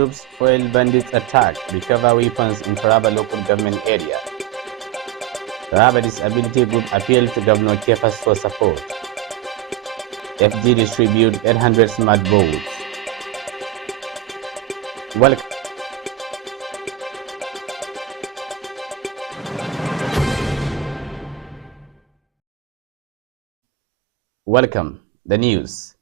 Troops foil bandits' attack, recover weapons in Taraba local government area. Taraba Disability Group appealed to Governor Kefas for support. FG distribute 800 smart boards. Welcome. The news.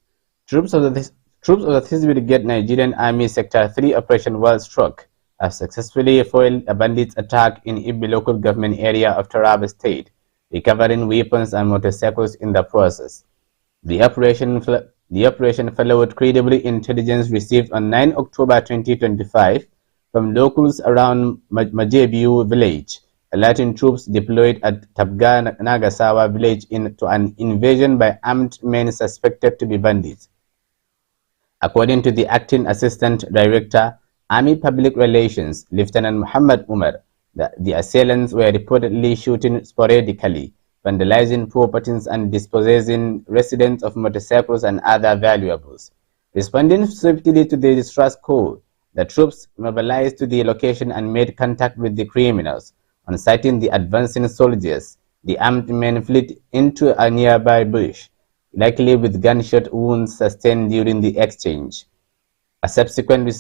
Troops of the 3rd Brigade Nigerian Army Sector 3 Operation Wild Stroke have successfully foiled a bandits' attack in Ibi local government area of Taraba State, recovering weapons and motorcycles in the process. The operation followed credible intelligence received on 9 October 2025 from locals around Majebiu village, alerting troops deployed at Tabga Nagasawa village to an invasion by armed men suspected to be bandits. According to the Acting Assistant Director, Army Public Relations, Lieutenant Muhammad Umar, the assailants were reportedly shooting sporadically, vandalizing properties and dispossessing residents of motorcycles and other valuables. Responding swiftly to the distress call, the troops mobilized to the location and made contact with the criminals. On sighting the advancing soldiers, the armed men fled into a nearby bush, likely with gunshot wounds sustained during the exchange. A subsequent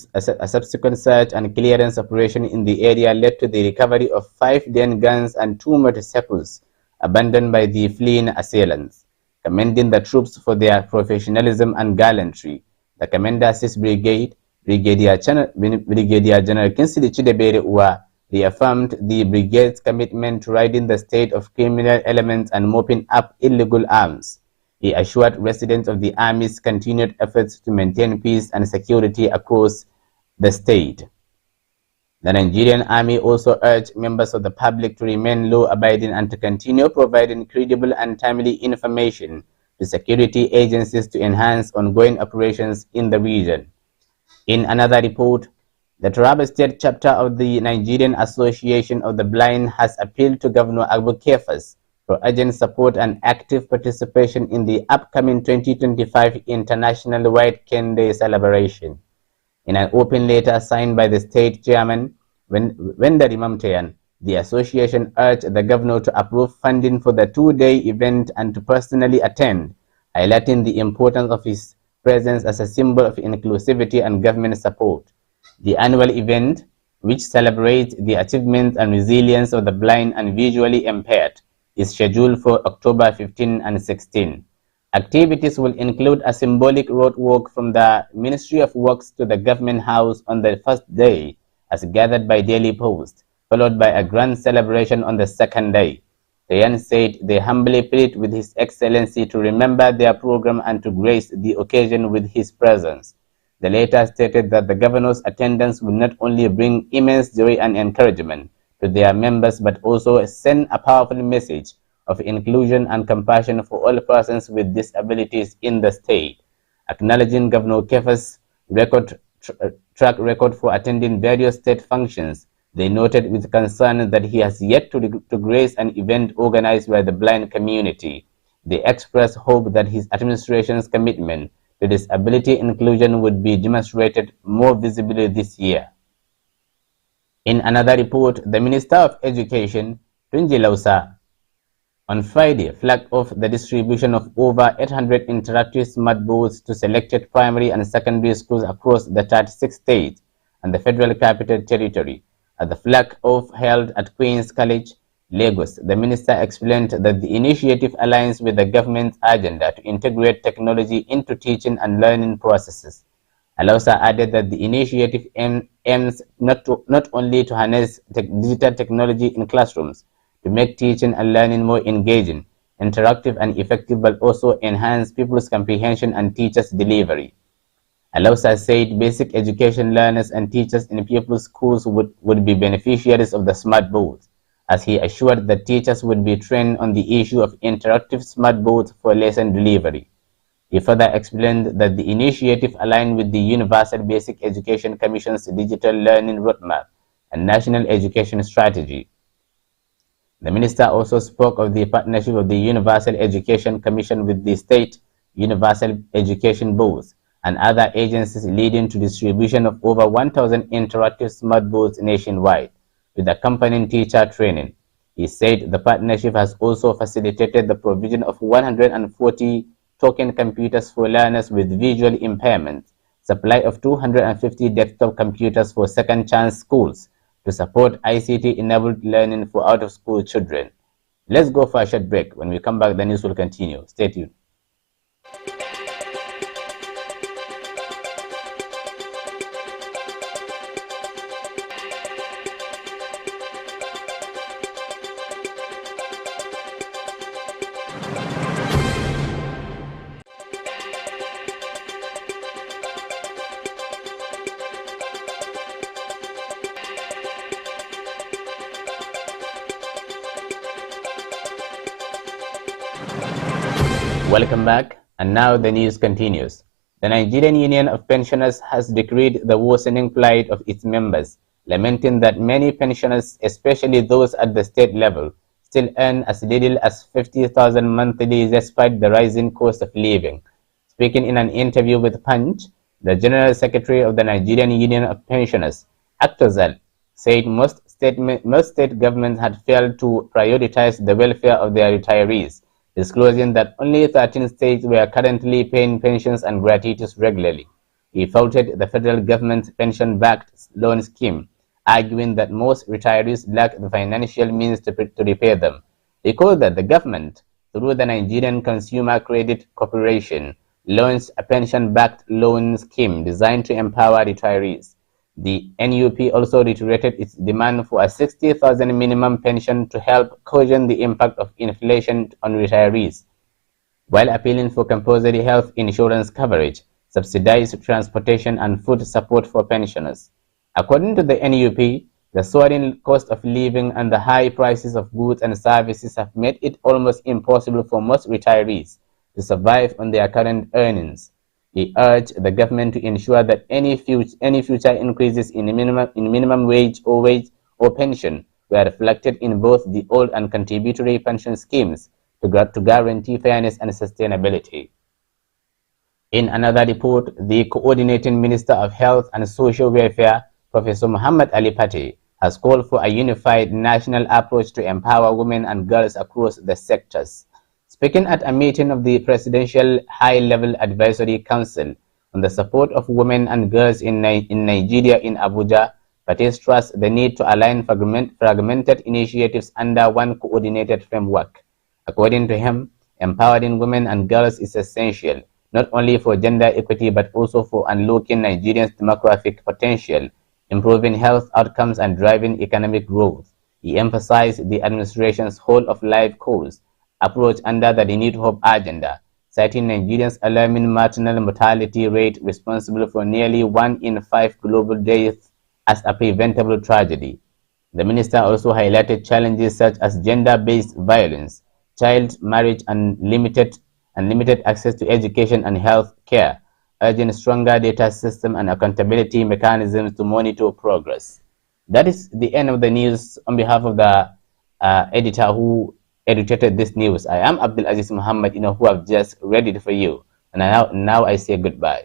search and clearance operation in the area led to the recovery of 5 Den guns and 2 motorcycles abandoned by the fleeing assailants. Commending the troops for their professionalism and gallantry, the Commander 6th Brigade, Brigadier General Kinsley Chidebere Uwa, reaffirmed the brigade's commitment to ridding the state of criminal elements and mopping up illegal arms. He assured residents of the Army's continued efforts to maintain peace and security across the state. The Nigerian Army also urged members of the public to remain law-abiding and to continue providing credible and timely information to security agencies to enhance ongoing operations in the region. In another report, the Taraba State chapter of the Nigerian Association of the Blind has appealed to Governor Abu Kefas for urgent support and active participation in the upcoming 2025 International White Cane Day celebration. In an open letter signed by the state chairman, Wendari Mamteyan, the association urged the governor to approve funding for the 2-day event and to personally attend, highlighting the importance of his presence as a symbol of inclusivity and government support. The annual event, which celebrates the achievements and resilience of the blind and visually impaired, is scheduled for October 15 and 16. Activities will include a symbolic road walk from the Ministry of Works to the Government House on the first day, as gathered by Daily Post, followed by a grand celebration on the second day. Tayan said they humbly plead with His Excellency to remember their program and to grace the occasion with his presence. The letter stated that the governor's attendance will not only bring immense joy and encouragement to their members, but also send a powerful message of inclusion and compassion for all persons with disabilities in the state. Acknowledging Governor Kefas' track record for attending various state functions, they noted with concern that he has yet to grace an event organized by the blind community. They expressed hope that his administration's commitment to disability inclusion would be demonstrated more visibly this year. In another report, the Minister of Education, Tunji Lausa, on Friday flagged off the distribution of over 800 interactive smart boards to selected primary and secondary schools across the 36 states and the Federal Capital Territory. At the flag-off held at Queen's College, Lagos, the minister explained that the initiative aligns with the government's agenda to integrate technology into teaching and learning processes. Alausa added that the initiative aims not only to harness digital technology in classrooms to make teaching and learning more engaging, interactive and effective, but also enhance people's comprehension and teachers' delivery. Alausa said basic education learners and teachers in pupils' schools would be beneficiaries of the smart boards, as he assured that teachers would be trained on the issue of interactive smart boards for lesson delivery. He further explained that the initiative aligned with the Universal Basic Education Commission's Digital Learning Roadmap and National Education Strategy. The minister also spoke of the partnership of the Universal Education Commission with the state Universal Education Boards and other agencies, leading to distribution of over 1,000 interactive smart boards nationwide, with accompanying teacher training. He said the partnership has also facilitated the provision of 140 token computers for learners with visual impairment, supply of 250 desktop computers for second chance schools to support ICT-enabled learning for out-of-school children. Let's go for a short break. When we come back, the news will continue. Stay tuned. Welcome back, and now the news continues. The Nigerian Union of Pensioners has decreed the worsening plight of its members, lamenting that many pensioners, especially those at the state level, still earn as little as 50,000 monthly despite the rising cost of living. Speaking in an interview with Punch, the General Secretary of the Nigerian Union of Pensioners, Actozal, said most state governments had failed to prioritize the welfare of their retirees, disclosing that only 13 states were currently paying pensions and gratuities regularly. He faulted the federal government's pension-backed loan scheme, arguing that most retirees lack the financial means to repay them. He called that the government, through the Nigerian Consumer Credit Corporation, launched a pension-backed loan scheme designed to empower retirees. The NUP also reiterated its demand for a 60,000 minimum pension to help cushion the impact of inflation on retirees, while appealing for compulsory health insurance coverage, subsidized transportation, and food support for pensioners. According to the NUP, the soaring cost of living and the high prices of goods and services have made it almost impossible for most retirees to survive on their current earnings. He urged the government to ensure that any future increases in minimum wage or pension were reflected in both the old and contributory pension schemes to guarantee fairness and sustainability. In another report, the Coordinating Minister of Health and Social Welfare, Professor Muhammad Ali Pate, has called for a unified national approach to empower women and girls across the sectors. Speaking at a meeting of the Presidential High-Level Advisory Council on the support of women and girls in Nigeria in Abuja, Pate stressed the need to align fragmented initiatives under one coordinated framework. According to him, empowering women and girls is essential, not only for gender equity but also for unlocking Nigerians' demographic potential, improving health outcomes, and driving economic growth. He emphasized the administration's whole-of-life course approach under the Renewed Hope agenda, citing Nigeria's alarming maternal mortality rate responsible for nearly 1 in 5 global deaths as a preventable tragedy. The minister also highlighted challenges such as gender-based violence, child marriage, and limited access to education and health care, urging stronger data system and accountability mechanisms to monitor progress. That is the end of the news. On behalf of the editor who edited this news, I am Abdul Aziz Muhammad, who have just read it for you. And now I say goodbye.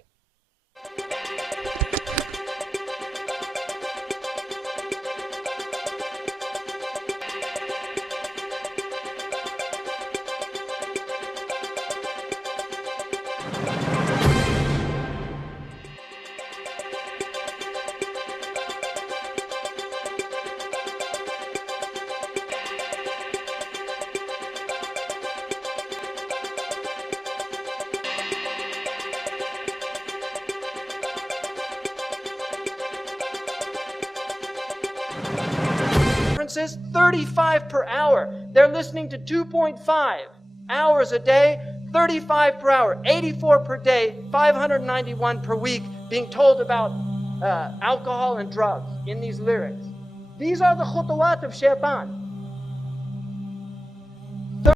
Says 35 per hour. They're listening to 2.5 hours a day, 35 per hour, 84 per day, 591 per week, being told about alcohol and drugs in these lyrics. These are the khutawat of shaitan.